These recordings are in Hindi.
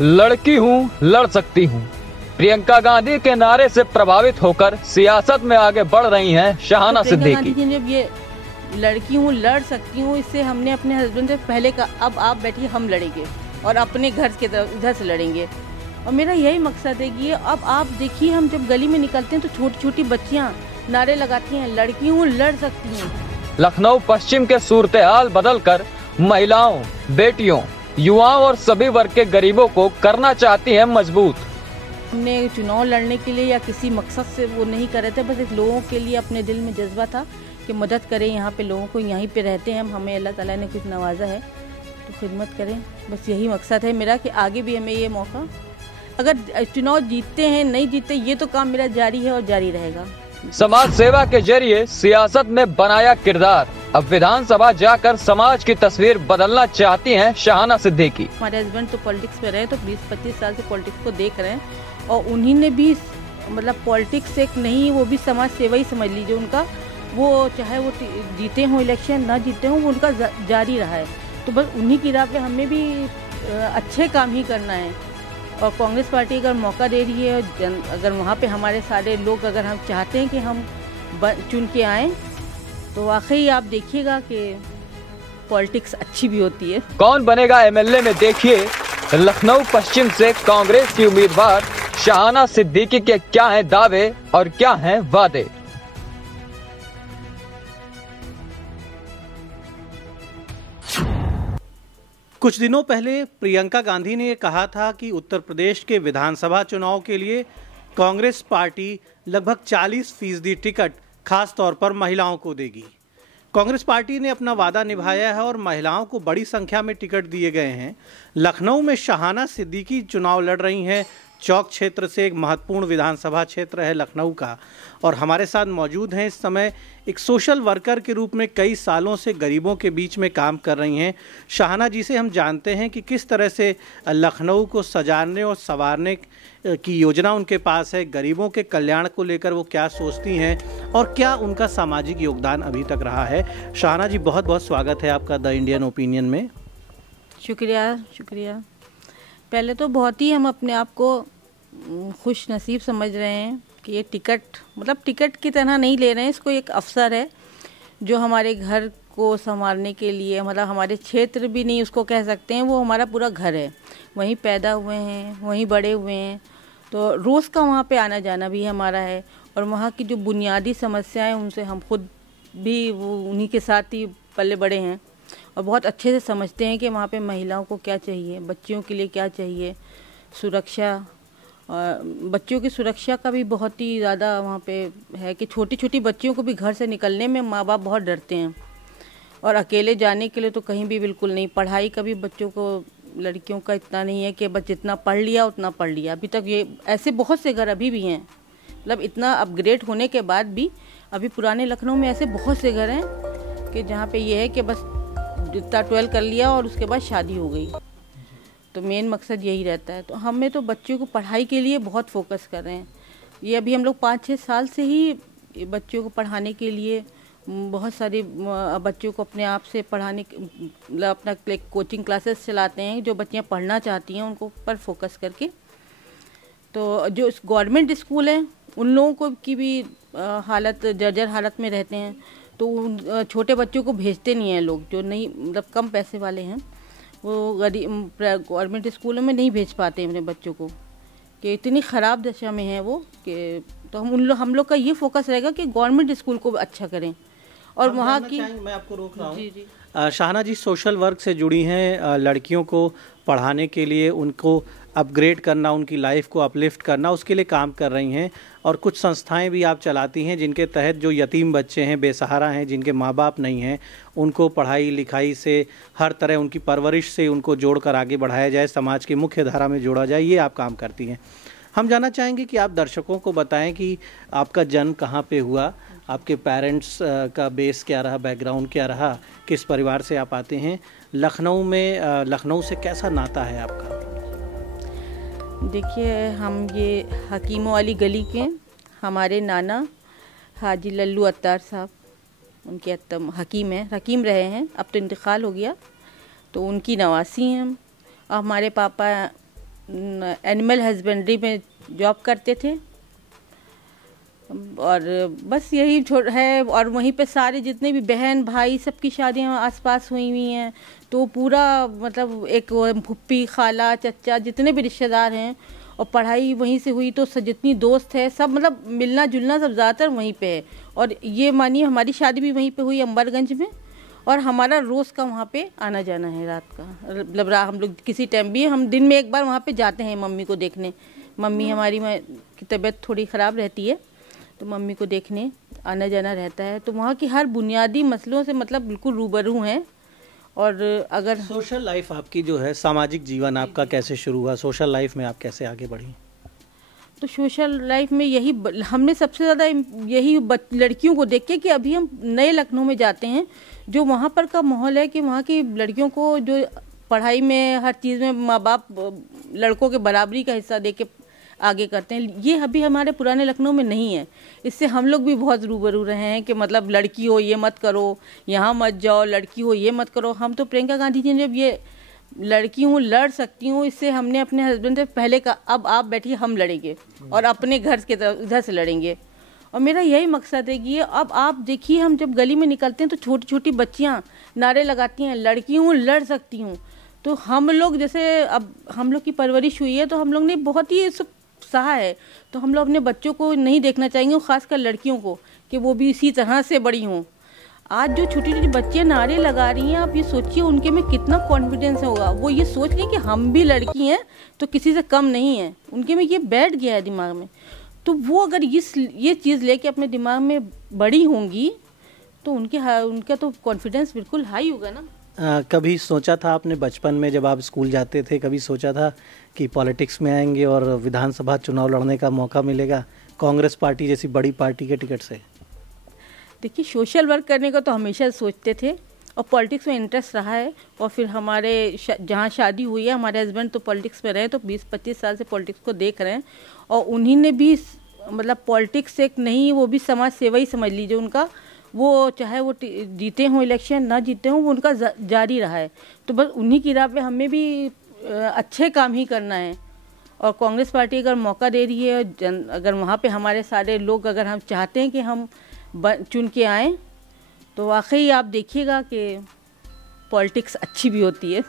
लड़की हूँ, लड़ सकती हूँ। प्रियंका गांधी के नारे से प्रभावित होकर सियासत में आगे बढ़ रही हैं शाहाना तो सिद्दीकी। गांधी जी ने जब ये लड़की हूँ, लड़ सकती हूँ, इससे हमने अपने हस्बैंड से पहले कहा अब आप बैठिए, हम लड़ेंगे और अपने घर के तरफ इधर से लड़ेंगे। और मेरा यही मकसद है कि अब आप देखिए, हम जब गली में निकलते हैं तो छोटी छोटी बच्चियाँ नारे लगाती हैं, लड़की हूँ, लड़ सकती हूँ। लखनऊ पश्चिम के सूरत हाल बदलकर महिलाओं, बेटियों, युवाओं और सभी वर्ग के गरीबों को करना चाहती है मजबूत। हमने चुनाव लड़ने के लिए या किसी मकसद से वो नहीं कर रहे थे, बस एक लोगों के लिए अपने दिल में जज्बा था कि मदद करें। यहाँ पे लोगों को, यहीं पे रहते हैं, हमें अल्लाह ताला ने कुछ नवाजा है तो खिदमत करें। बस यही मकसद है मेरा कि आगे भी हमें ये मौका, अगर चुनाव जीतते हैं नहीं जीतते, ये तो काम मेरा जारी है और जारी रहेगा। समाज सेवा के जरिए सियासत में बनाया किरदार, अब विधानसभा जाकर समाज की तस्वीर बदलना चाहती हैं शाहाना सिद्दीकी। हमारे हस्बैंड तो पॉलिटिक्स में रहे, तो 20-25 साल से पॉलिटिक्स को देख रहे हैं और उन्हीं ने भी मतलब पॉलिटिक्स एक नहीं, वो भी समाज सेवा ही समझ लीजिए उनका। वो चाहे वो जीते हों इलेक्शन, ना जीते हों, वो उनका जारी रहा है। तो बस उन्हीं की राह पे हमें भी अच्छे काम ही करना है। और कांग्रेस पार्टी अगर मौका दे रही है, अगर वहाँ पे हमारे सारे लोग, अगर हम चाहते हैं कि हम चुन के आएँ, तो वाकई आप देखिएगा कि पॉलिटिक्स अच्छी भी होती है। कौन बनेगा एमएलए में देखिए लखनऊ पश्चिम से कांग्रेस की उम्मीदवार शाहाना सिद्दीकी के क्या हैं दावे और क्या हैं वादे। कुछ दिनों पहले प्रियंका गांधी ने कहा था कि उत्तर प्रदेश के विधानसभा चुनाव के लिए कांग्रेस पार्टी लगभग 40% टिकट खास तौर पर महिलाओं को देगी। कांग्रेस पार्टी ने अपना वादा निभाया है और महिलाओं को बड़ी संख्या में टिकट दिए गए हैं। लखनऊ में शाहाना सिद्दीकी चुनाव लड़ रही हैं। चौक क्षेत्र से एक महत्वपूर्ण विधानसभा क्षेत्र है लखनऊ का, और हमारे साथ मौजूद हैं इस समय एक सोशल वर्कर के रूप में कई सालों से गरीबों के बीच में काम कर रही हैं शाहाना जी से हम जानते हैं कि किस तरह से लखनऊ को सजाने और संवारने की योजना उनके पास है, गरीबों के कल्याण को लेकर वो क्या सोचती हैं और क्या उनका सामाजिक योगदान अभी तक रहा है। शाहाना जी, बहुत बहुत स्वागत है आपका द इंडियन ओपिनियन में। शुक्रिया शुक्रिया। पहले तो बहुत ही हम अपने आप को खुश नसीब समझ रहे हैं कि ये टिकट, मतलब टिकट की तरह नहीं ले रहे हैं इसको, एक अवसर है जो हमारे घर को संभालने के लिए, मतलब हमारे क्षेत्र भी नहीं उसको कह सकते हैं, वो हमारा पूरा घर है। वहीं पैदा हुए हैं, वहीं बड़े हुए हैं, तो रोज़ का वहाँ पे आना जाना भी हमारा है। और वहाँ की जो बुनियादी समस्याएं, उनसे हम खुद भी वो उन्हीं के साथ ही पले बड़े हैं और बहुत अच्छे से समझते हैं कि वहाँ पे महिलाओं को क्या चाहिए, बच्चियों के लिए क्या चाहिए, सुरक्षा, और बच्चियों की सुरक्षा का भी बहुत ही ज़्यादा वहाँ पे है कि छोटी छोटी बच्चियों को भी घर से निकलने में माँ बाप बहुत डरते हैं और अकेले जाने के लिए तो कहीं भी बिल्कुल नहीं। पढ़ाई का भी बच्चों को, लड़कियों का इतना नहीं है कि बस जितना पढ़ लिया उतना पढ़ लिया। अभी तक ये ऐसे बहुत से घर अभी भी हैं, मतलब इतना अपग्रेड होने के बाद भी अभी पुराने लखनऊ में ऐसे बहुत से घर हैं कि जहाँ पे ये है कि बस जितना 12 कर लिया और उसके बाद शादी हो गई। तो मेन मकसद यही रहता है। तो हमें तो बच्चों को पढ़ाई के लिए बहुत फोकस कर रहे हैं। ये अभी हम लोग 5-6 साल से ही बच्चों को पढ़ाने के लिए बहुत सारी बच्चों को अपने आप से पढ़ाने, मतलब अपना कोचिंग क्लासेस चलाते हैं जो बच्चियाँ पढ़ना चाहती हैं उनको पर फोकस करके। तो जो गवर्नमेंट स्कूल हैं उन लोगों को की भी हालत जर्जर हालत में रहते हैं, तो उन छोटे बच्चों को भेजते नहीं हैं लोग, जो नहीं, मतलब कम पैसे वाले हैं वो गवर्नमेंट स्कूलों में नहीं भेज पाते हैं अपने बच्चों को, कि इतनी ख़राब दशा में है वो कि। तो हम लोग का ये फोकस रहेगा कि गवर्नमेंट स्कूल को अच्छा करें और वहाँ की। मैं आपको रोक रहा हूँ। शाहाना जी सोशल वर्क से जुड़ी हैं, लड़कियों को पढ़ाने के लिए, उनको अपग्रेड करना, उनकी लाइफ को अपलिफ्ट करना, उसके लिए काम कर रही हैं और कुछ संस्थाएं भी आप चलाती हैं जिनके तहत जो यतीम बच्चे हैं, बेसहारा हैं, जिनके माँ बाप नहीं हैं, उनको पढ़ाई लिखाई से, हर तरह उनकी परवरिश से उनको जोड़कर आगे बढ़ाया जाए, समाज की मुख्य धारा में जोड़ा जाए, ये आप काम करती हैं। हम जानना चाहेंगे कि आप दर्शकों को बताएं कि आपका जन्म कहाँ पे हुआ, आपके पेरेंट्स का बेस क्या रहा, बैकग्राउंड क्या रहा, किस परिवार से आप आते हैं, लखनऊ में लखनऊ से कैसा नाता है आपका? देखिए, हम ये हकीमों वाली गली के, हमारे नाना हाजी लल्लू अत्तार साहब, उनके हकीम हैं, हकीम रहे हैं, अब तो इंतकाल हो गया, तो उनकी नवासी हैं हम। और हमारे पापा एनिमल हस्बेंड्री में जॉब करते थे और बस यही है। और वहीं पे सारे जितने भी बहन भाई सबकी शादियां आसपास हुई हुई हैं, तो पूरा मतलब एक फुप्पी खाला चचा जितने भी रिश्तेदार हैं, और पढ़ाई वहीं से हुई, तो जितनी दोस्त है सब मतलब मिलना जुलना सब ज़्यादातर वहीं पे है। और ये मानिए हमारी शादी भी वहीं पे हुई अम्बरगंज में, और हमारा रोज़ का वहाँ पे आना जाना है रात का, मतलब हम लोग किसी टाइम भी हम दिन में एक बार वहाँ पे जाते हैं मम्मी को देखने। मम्मी हमारी की तबीयत थोड़ी ख़राब रहती है, तो मम्मी को देखने आना जाना रहता है। तो वहाँ की हर बुनियादी मसलों से मतलब बिल्कुल रूबरू हैं। और अगर सोशल लाइफ आपकी जो है, सामाजिक जीवन आपका कैसे शुरू हुआ, सोशल लाइफ में आप कैसे आगे बढ़ी? तो सोशल लाइफ में यही हमने सबसे ज़्यादा यही लड़कियों को देख के कि अभी हम नए लखनऊ में जाते हैं, जो वहाँ पर का माहौल है कि वहाँ की लड़कियों को जो पढ़ाई में हर चीज़ में माँ बाप लड़कों के बराबरी का हिस्सा दे के आगे करते हैं, ये अभी हमारे पुराने लखनऊ में नहीं है। इससे हम लोग भी बहुत रूबरू रहे हैं कि मतलब लड़की हो ये मत करो, यहाँ मत जाओ, लड़की हो ये मत करो। हम तो प्रियंका गांधी जी ने जब ये लड़की हूँ लड़ सकती हूँ, इससे हमने अपने हस्बैंड से पहले कहा अब आप बैठिए हम लड़ेंगे और अपने घर के तरफ इधर से लड़ेंगे। और मेरा यही मकसद है कि अब आप देखिए हम जब गली में निकलते हैं तो छोटी छोटी बच्चियाँ नारे लगाती हैं लड़की हूँ लड़ सकती हूँ। तो हम लोग जैसे अब हम लोग की परवरिश हुई है, तो हम लोग ने बहुत ही सब सहा है, तो हम लोग अपने बच्चों को नहीं देखना चाहेंगे, खासकर लड़कियों को, कि वो भी इसी तरह से बड़ी हों। आज जो छोटी छोटी बच्चियाँ नारे लगा रही हैं, आप ये सोचिए उनके में कितना कॉन्फिडेंस होगा। वो ये सोच रही हैं कि हम भी लड़की हैं तो किसी से कम नहीं है, उनके में ये बैठ गया है दिमाग में। तो वो अगर ये चीज़ लेके अपने दिमाग में बड़ी होंगी तो उनका तो कॉन्फिडेंस बिल्कुल हाई होगा ना। कभी सोचा था आपने बचपन में जब आप स्कूल जाते थे, कभी सोचा था कि पॉलिटिक्स में आएंगे और विधानसभा चुनाव लड़ने का मौका मिलेगा कांग्रेस पार्टी जैसी बड़ी पार्टी के टिकट से? देखिए सोशल वर्क करने का तो हमेशा सोचते थे और पॉलिटिक्स में इंटरेस्ट रहा है। और फिर हमारे जहाँ शादी हुई है, हमारे हस्बैंड तो पॉलिटिक्स में रहे, तो 20-25 साल से पॉलिटिक्स को देख रहे हैं। और उन्हीं ने भी मतलब पॉलिटिक्स एक नहीं, वो भी समाज सेवा ही समझ लीजिए उनका। वो चाहे वो जीते हों इलेक्शन ना जीते हों, वो उनका जारी रहा है। तो बस उन्हीं की राह पे हमें भी अच्छे काम ही करना है। और कांग्रेस पार्टी अगर मौका दे रही है, अगर वहाँ पे हमारे सारे लोग अगर हम चाहते हैं कि हम चुन के आएँ, तो वाकई आप देखिएगा कि पॉलिटिक्स अच्छी भी होती है।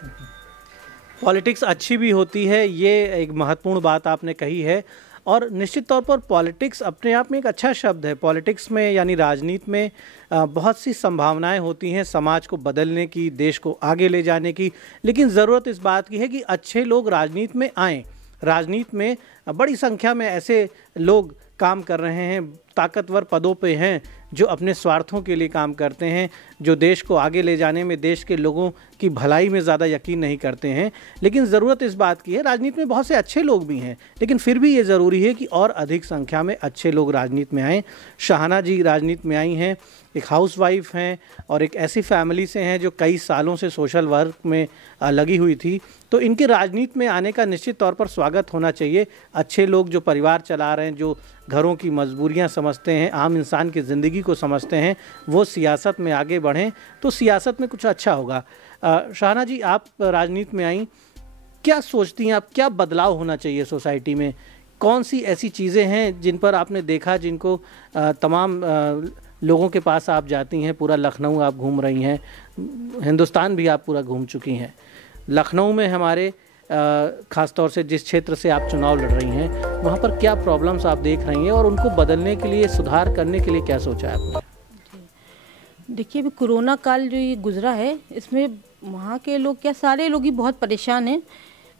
पॉलिटिक्स अच्छी भी होती है, ये एक महत्वपूर्ण बात आपने कही है। और निश्चित तौर पर पॉलिटिक्स अपने आप में एक अच्छा शब्द है। पॉलिटिक्स में यानी राजनीति में बहुत सी संभावनाएं होती हैं समाज को बदलने की, देश को आगे ले जाने की। लेकिन ज़रूरत इस बात की है कि अच्छे लोग राजनीति में आएँ। राजनीति में बड़ी संख्या में ऐसे लोग काम कर रहे हैं, ताकतवर पदों पे हैं, जो अपने स्वार्थों के लिए काम करते हैं, जो देश को आगे ले जाने में, देश के लोगों की भलाई में ज़्यादा यकीन नहीं करते हैं। लेकिन ज़रूरत इस बात की है, राजनीति में बहुत से अच्छे लोग भी हैं, लेकिन फिर भी ये ज़रूरी है कि और अधिक संख्या में अच्छे लोग राजनीति में आएँ। शाहाना जी राजनीति में आई हैं, एक हाउसवाइफ हैं और एक ऐसी फैमिली से हैं जो कई सालों से सोशल वर्क में लगी हुई थी। तो इनके राजनीति में आने का निश्चित तौर पर स्वागत होना चाहिए। अच्छे लोग जो परिवार चला रहे हैं, जो घरों की मजबूरियां समझते हैं, आम इंसान की ज़िंदगी को समझते हैं, वो सियासत में आगे बढ़ें तो सियासत में कुछ अच्छा होगा। शाहाना जी, आप राजनीति में आई, क्या सोचती हैं आप, क्या बदलाव होना चाहिए सोसाइटी में? कौन सी ऐसी चीज़ें हैं जिन पर आपने देखा, जिनको तमाम लोगों के पास आप जाती हैं? पूरा लखनऊ आप घूम रही हैं, हिंदुस्तान भी आप पूरा घूम चुकी हैं। लखनऊ में हमारे ख़ास तौर से जिस क्षेत्र से आप चुनाव लड़ रही हैं, वहाँ पर क्या प्रॉब्लम्स आप देख रही हैं और उनको बदलने के लिए, सुधार करने के लिए क्या सोचा है आपने? देखिए अभी कोरोना काल जो ये गुजरा है, इसमें वहाँ के लोग क्या, सारे लोग ही बहुत परेशान हैं।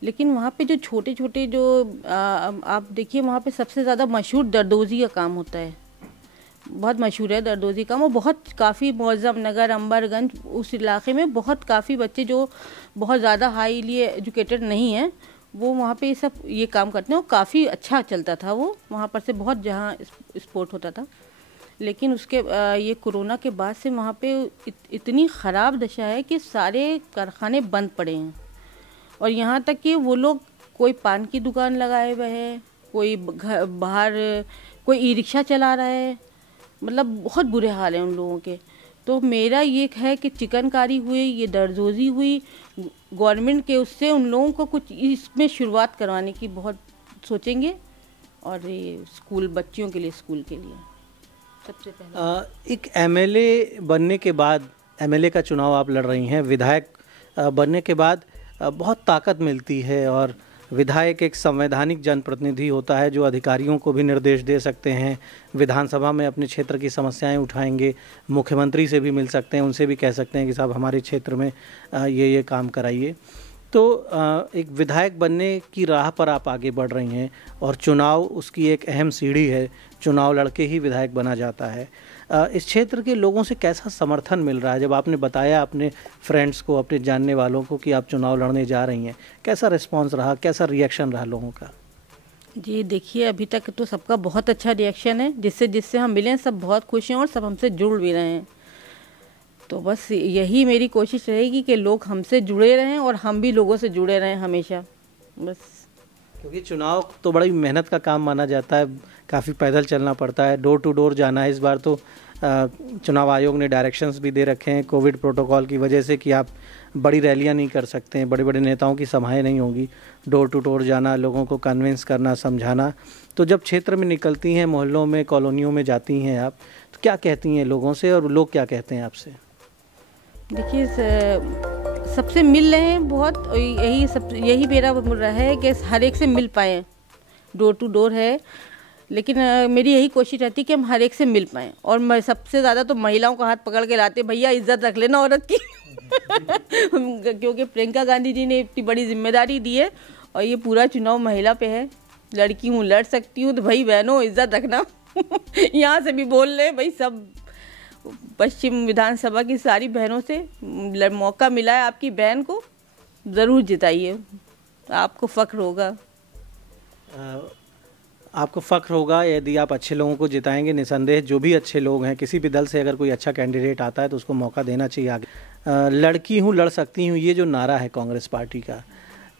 लेकिन वहाँ पे जो छोटे छोटे जो आप देखिए, वहाँ पे सबसे ज़्यादा मशहूर दरदोजी का काम होता है, बहुत मशहूर है दरदोजी काम। और बहुत काफ़ी मौज़म नगर, अंबरगंज, उस इलाके में बहुत काफ़ी बच्चे जो बहुत ज़्यादा हाईली एजुकेटेड नहीं हैं, वो वहाँ पे ये काम करते हैं। और काफ़ी अच्छा चलता था वो, वहाँ पर से बहुत जहाँ स्पोर्ट होता था। लेकिन उसके ये कोरोना के बाद से वहाँ पे इतनी ख़राब दशा है कि सारे कारखाने बंद पड़े हैं। और यहाँ तक कि वो लोग, कोई पान की दुकान लगाए हुए है, कोई बाहर कोई ई रिक्शा चला रहा है, मतलब बहुत बुरे हाल हैं उन लोगों के। तो मेरा ये है कि चिकनकारी हुई, ये दर्दोजी हुई, गवर्नमेंट के उससे उन लोगों को कुछ इसमें शुरुआत करवाने की बहुत सोचेंगे। और ये स्कूल बच्चियों के लिए, स्कूल के लिए सबसे पहले एक एमएलए बनने के बाद, एमएलए का चुनाव आप लड़ रही हैं, विधायक बनने के बाद बहुत ताकत मिलती है और विधायक एक संवैधानिक जनप्रतिनिधि होता है जो अधिकारियों को भी निर्देश दे सकते हैं, विधानसभा में अपने क्षेत्र की समस्याएं उठाएंगे, मुख्यमंत्री से भी मिल सकते हैं, उनसे भी कह सकते हैं कि साहब हमारे क्षेत्र में ये काम कराइए। तो एक विधायक बनने की राह पर आप आगे बढ़ रही हैं और चुनाव उसकी एक अहम सीढ़ी है, चुनाव लड़के ही विधायक बना जाता है। इस क्षेत्र के लोगों से कैसा समर्थन मिल रहा है? जब आपने बताया अपने फ्रेंड्स को, अपने जानने वालों को कि आप चुनाव लड़ने जा रही हैं, कैसा रिस्पांस रहा, कैसा रिएक्शन रहा लोगों का? जी देखिए, अभी तक तो सबका बहुत अच्छा रिएक्शन है, जिससे हम मिले सब बहुत खुश हैं और सब हमसे जुड़ भी रहे हैं। तो बस यही मेरी कोशिश रहेगी कि लोग हमसे जुड़े रहें और हम भी लोगों से जुड़े रहें हमेशा, बस। क्योंकि चुनाव तो बड़ी मेहनत का काम माना जाता है, काफ़ी पैदल चलना पड़ता है, डोर टू डोर जाना है। इस बार तो चुनाव आयोग ने डायरेक्शंस भी दे रखे हैं कोविड प्रोटोकॉल की वजह से कि आप बड़ी रैलियां नहीं कर सकते हैं, बड़े बड़े नेताओं की सभाएं नहीं होंगी, डोर टू डोर जाना, लोगों को कन्विंस करना, समझाना। तो जब क्षेत्र में निकलती हैं, मोहल्लों में, कॉलोनियों में जाती हैं आप, तो क्या कहती हैं लोगों से और लोग क्या कहते हैं आपसे? देखिए, सबसे मिल रहे हैं बहुत, यही मेरा रहा है कि हर एक से मिल पाएँ। डोर टू डोर है, लेकिन मेरी यही कोशिश रहती है कि हम हर एक से मिल पाएँ। और मैं सबसे ज़्यादा तो महिलाओं का हाथ पकड़ के लाते, भैया इज्जत रख लेना औरत की क्योंकि प्रियंका गांधी जी ने इतनी बड़ी जिम्मेदारी दी है और ये पूरा चुनाव महिला पे है। लड़की हूँ, लड़ सकती हूँ, तो भाई बहनों इज्जत रखना यहाँ से भी बोल रहे भाई, सब पश्चिम विधानसभा की सारी बहनों से मौका मिला है, आपकी बहन को ज़रूर जिताइए, आपको फ़ख्र होगा। आपको फ़ख्र होगा यदि आप अच्छे लोगों को जिताएंगे। निसंदेह जो भी अच्छे लोग हैं, किसी भी दल से अगर कोई अच्छा कैंडिडेट आता है तो उसको मौका देना चाहिए आगे। लड़की हूँ, लड़ सकती हूँ, ये जो नारा है कांग्रेस पार्टी का,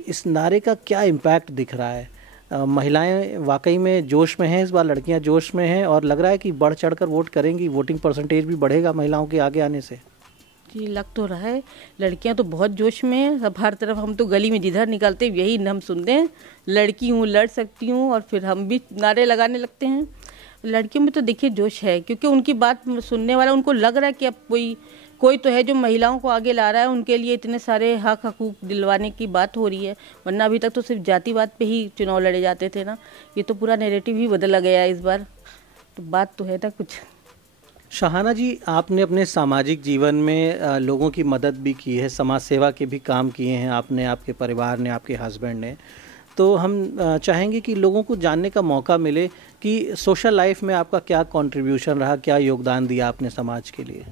इस नारे का क्या इम्पैक्ट दिख रहा है? महिलाएं वाकई में जोश में हैं, इस बार लड़कियां जोश में हैं और लग रहा है कि बढ़ चढ़कर वोट करेंगी, वोटिंग परसेंटेज भी बढ़ेगा महिलाओं के आगे आने से। जी लग तो रहा है, लड़कियां तो बहुत जोश में हैं, सब हर तरफ, हम तो गली में जिधर निकलते यही हम सुनते हैं, लड़की हूँ, लड़ सकती हूँ, और फिर हम भी नारे लगाने लगते हैं। लड़कियों में तो देखिए जोश है, क्योंकि उनकी बात सुनने वाला, उनको लग रहा है कि अब कोई तो है जो महिलाओं को आगे ला रहा है, उनके लिए इतने सारे हक हकूक दिलवाने की बात हो रही है। वरना अभी तक तो सिर्फ जातिवाद पे ही चुनाव लड़े जाते थे ना, ये तो पूरा नैरेटिव ही बदला गया है इस बार, तो बात तो है ना कुछ। शहाना जी, आपने अपने सामाजिक जीवन में लोगों की मदद भी की है, समाज सेवा के भी काम किए हैं आपने, आपके परिवार ने, आपके हस्बैंड ने, तो हम चाहेंगे कि लोगों को जानने का मौका मिले कि सोशल लाइफ में आपका क्या कंट्रीब्यूशन रहा, क्या योगदान दिया आपने समाज के लिए?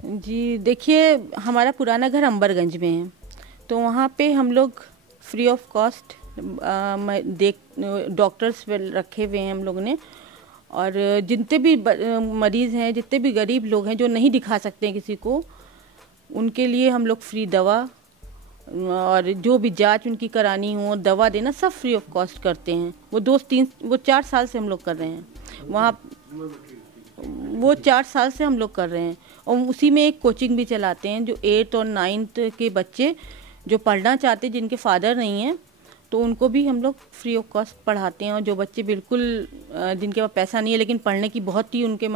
जी देखिए, हमारा पुराना घर अंबरगंज में है, तो वहाँ पे हम लोग फ्री ऑफ कॉस्ट डॉक्टर्स रखे हुए हैं हम लोगों ने, और जितने भी मरीज़ हैं, जितने भी गरीब लोग हैं जो नहीं दिखा सकते हैं किसी को, उनके लिए हम लोग फ्री दवा और जो भी जांच उनकी करानी हो, दवा देना, सब फ्री ऑफ कॉस्ट करते हैं। वो 4 साल से हम लोग कर रहे हैं वहाँ, वो 4 साल से हम लोग कर रहे हैं। और उसी में एक कोचिंग भी चलाते हैं, जो 8 और 9th के बच्चे जो पढ़ना चाहते हैं, जिनके फादर नहीं हैं, तो उनको भी हम लोग फ्री ऑफ कॉस्ट पढ़ाते हैं। और जो बच्चे बिल्कुल जिनके पास पैसा नहीं है लेकिन पढ़ने की बहुत ही उनके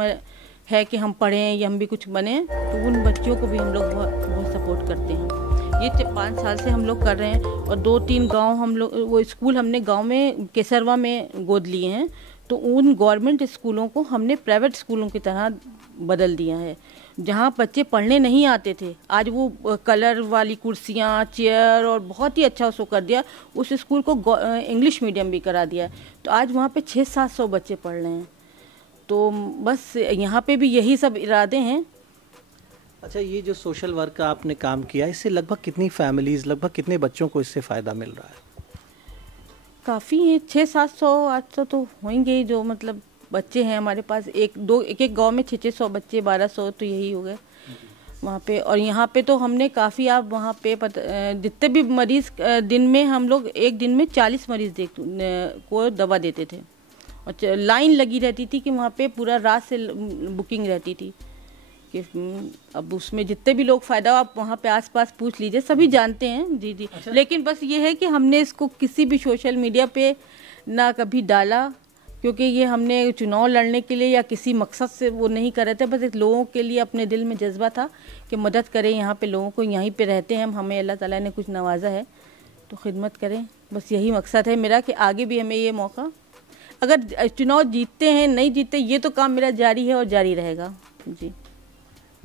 है कि हम पढ़ें या हम भी कुछ बने, तो उन बच्चों को भी हम लोग बहुत सपोर्ट करते हैं। ये 5 साल से हम लोग कर रहे हैं। और 2-3 गांव हम लोग, वो स्कूल हमने गांव में केसरवा में गोद लिए हैं, तो उन गवर्नमेंट स्कूलों को हमने प्राइवेट स्कूलों की तरह बदल दिया है। जहाँ बच्चे पढ़ने नहीं आते थे, आज वो कलर वाली कुर्सियाँ, चेयर और बहुत ही अच्छा उसको कर दिया। उस स्कूल को इंग्लिश मीडियम भी करा दिया, तो आज वहाँ पे 600-700 बच्चे पढ़ रहे हैं। तो बस यहाँ पे भी यही सब इरादे हैं। अच्छा, ये जो सोशल वर्क का आपने काम किया, इससे लगभग कितनी फैमिलीज़, लगभग कितने बच्चों को इससे फ़ायदा मिल रहा है? काफ़ी है, 600-700-800 तो होंगे जो मतलब बच्चे हैं हमारे पास। एक गांव में 600 बच्चे, 1200 तो यही हो गए वहाँ पे। और यहाँ पे तो हमने काफ़ी, आप वहाँ पे जितने भी मरीज़, दिन में हम लोग एक दिन में 40 मरीज़ को दवा देते थे, और लाइन लगी रहती थी कि वहाँ पे पूरा रात से बुकिंग रहती थी। कि अब उसमें जितने भी लोग फ़ायदा हो आप वहाँ पे आसपास पूछ लीजिए, सभी जानते हैं। जी जी। अच्छा। लेकिन बस ये है कि हमने इसको किसी भी सोशल मीडिया पे ना कभी डाला, क्योंकि ये हमने चुनाव लड़ने के लिए या किसी मकसद से वो नहीं कर रहे थे। बस एक लोगों के लिए अपने दिल में जज्बा था कि मदद करें, यहाँ पे लोगों को, यहीं पे रहते हैं हम, हमें अल्लाह ताला ने कुछ नवाजा है तो खिदमत करें। बस यही मकसद है मेरा कि आगे भी हमें ये मौका, अगर चुनाव जीतते हैं नहीं जीतते, ये तो काम मेरा जारी है और जारी रहेगा। जी,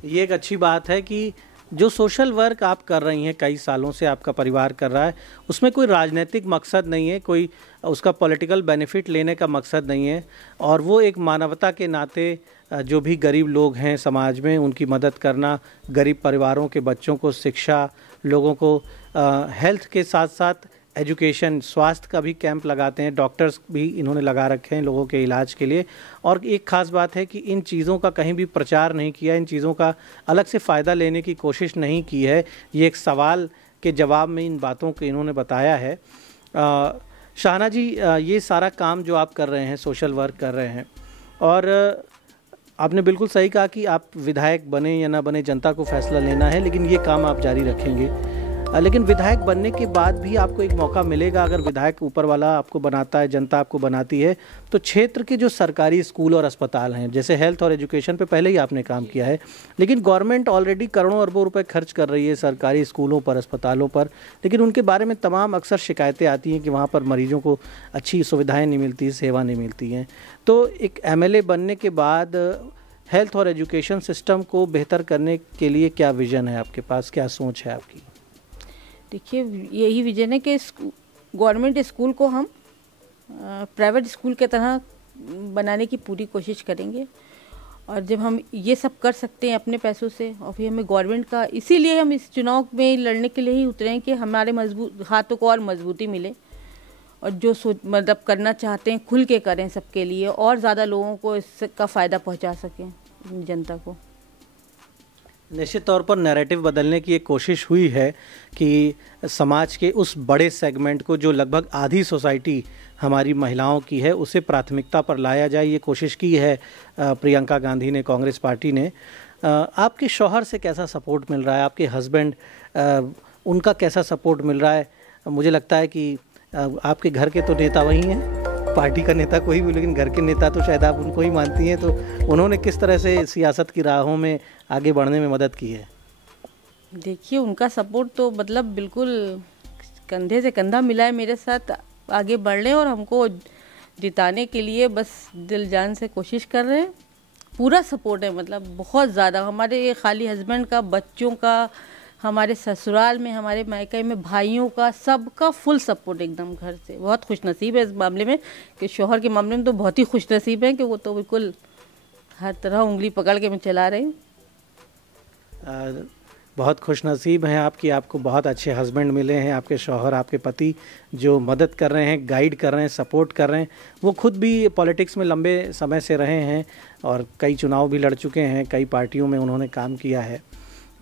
ये एक अच्छी बात है कि जो सोशल वर्क आप कर रही हैं, कई सालों से आपका परिवार कर रहा है, उसमें कोई राजनीतिक मकसद नहीं है, कोई उसका पॉलिटिकल बेनिफिट लेने का मकसद नहीं है, और वो एक मानवता के नाते जो भी गरीब लोग हैं समाज में उनकी मदद करना, गरीब परिवारों के बच्चों को शिक्षा, लोगों को हेल्थ के साथ साथ एजुकेशन, स्वास्थ्य का भी कैंप लगाते हैं, डॉक्टर्स भी इन्होंने लगा रखे हैं लोगों के इलाज के लिए। और एक ख़ास बात है कि इन चीज़ों का कहीं भी प्रचार नहीं किया, इन चीज़ों का अलग से फ़ायदा लेने की कोशिश नहीं की है। ये एक सवाल के जवाब में इन बातों को इन्होंने बताया है। शाहना जी, ये सारा काम जो आप कर रहे हैं, सोशल वर्क कर रहे हैं, और आपने बिल्कुल सही कहा कि आप विधायक बने या ना बने जनता को फैसला लेना है, लेकिन ये काम आप जारी रखेंगे। लेकिन विधायक बनने के बाद भी आपको एक मौका मिलेगा, अगर विधायक ऊपर वाला आपको बनाता है, जनता आपको बनाती है, तो क्षेत्र के जो सरकारी स्कूल और अस्पताल हैं, जैसे हेल्थ और एजुकेशन पे पहले ही आपने काम किया है, लेकिन गवर्नमेंट ऑलरेडी करोड़ों अरबों रुपए खर्च कर रही है सरकारी स्कूलों पर, अस्पतालों पर, लेकिन उनके बारे में तमाम अक्सर शिकायतें आती हैं कि वहाँ पर मरीजों को अच्छी सुविधाएँ नहीं मिलती, सेवा नहीं मिलती हैं। तो एक MLA बनने के बाद हेल्थ और एजुकेशन सिस्टम को बेहतर करने के लिए क्या विज़न है आपके पास, क्या सोच है आपकी? देखिए, यही विजन है कि गवर्नमेंट स्कूल को हम प्राइवेट स्कूल के तरह बनाने की पूरी कोशिश करेंगे, और जब हम ये सब कर सकते हैं अपने पैसों से, और फिर हमें गवर्नमेंट का, इसीलिए हम इस चुनाव में लड़ने के लिए ही उतरे हैं कि हमारे मजबूत हाथों को और मजबूती मिले, और जो मतलब करना चाहते हैं खुल के करें सबके लिए, और ज़्यादा लोगों को इसका फ़ायदा पहुँचा सकें जनता को। निश्चित तौर पर नैरेटिव बदलने की एक कोशिश हुई है कि समाज के उस बड़े सेगमेंट को, जो लगभग आधी सोसाइटी हमारी महिलाओं की है, उसे प्राथमिकता पर लाया जाए। ये कोशिश की है प्रियंका गांधी ने, कांग्रेस पार्टी ने। आपके शौहर से कैसा सपोर्ट मिल रहा है, आपके हस्बैंड, उनका कैसा सपोर्ट मिल रहा है? मुझे लगता है कि आपके घर के तो नेता वही हैं, पार्टी का नेता कोई भी, लेकिन घर के नेता तो शायद आप उनको ही मानती हैं, तो उन्होंने किस तरह से सियासत की राहों में आगे बढ़ने में मदद की है? देखिए, उनका सपोर्ट तो मतलब बिल्कुल कंधे से कंधा मिला है मेरे साथ आगे बढ़ने, और हमको जिताने के लिए बस दिल जान से कोशिश कर रहे हैं। पूरा सपोर्ट है, मतलब बहुत ज़्यादा। हमारे खाली हस्बैंड का, बच्चों का, हमारे ससुराल में, हमारे मायके में भाइयों का, सबका फुल सपोर्ट एकदम घर से। बहुत खुशनसीब है इस मामले में, कि शौहर के मामले में तो बहुत ही खुशनसीब है कि वो तो बिल्कुल हर तरह उंगली पकड़ के मैं चला रहे हैं। बहुत खुशनसीब हैं आपकी, आपको बहुत अच्छे हस्बैंड मिले हैं, आपके शौहर, आपके पति, जो मदद कर रहे हैं, गाइड कर रहे हैं, सपोर्ट कर रहे हैं। वो खुद भी पॉलिटिक्स में लंबे समय से रहे हैं और कई चुनाव भी लड़ चुके हैं, कई पार्टियों में उन्होंने काम किया है।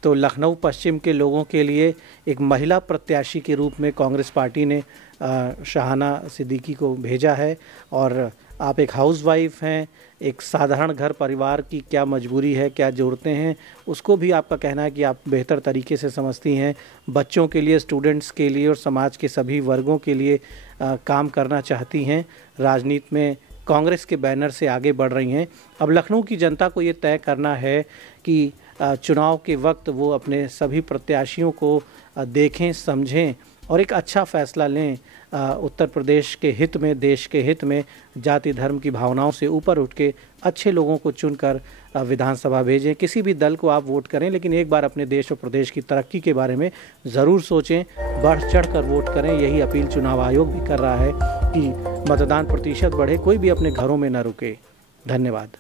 तो लखनऊ पश्चिम के लोगों के लिए एक महिला प्रत्याशी के रूप में कांग्रेस पार्टी ने शाहाना सिद्दीकी को भेजा है। और आप एक हाउसवाइफ हैं, एक साधारण घर परिवार की क्या मजबूरी है, क्या ज़रूरतें हैं, उसको भी आपका कहना है कि आप बेहतर तरीके से समझती हैं। बच्चों के लिए, स्टूडेंट्स के लिए और समाज के सभी वर्गों के लिए काम करना चाहती हैं। राजनीति में कांग्रेस के बैनर से आगे बढ़ रही हैं। अब लखनऊ की जनता को ये तय करना है कि चुनाव के वक्त वो अपने सभी प्रत्याशियों को देखें, समझें और एक अच्छा फैसला लें उत्तर प्रदेश के हित में, देश के हित में। जाति धर्म की भावनाओं से ऊपर उठ के अच्छे लोगों को चुनकर विधानसभा भेजें। किसी भी दल को आप वोट करें, लेकिन एक बार अपने देश और प्रदेश की तरक्की के बारे में ज़रूर सोचें, बढ़ चढ़ कर वोट करें। यही अपील चुनाव आयोग भी कर रहा है कि मतदान प्रतिशत बढ़े, कोई भी अपने घरों में न रुके। धन्यवाद।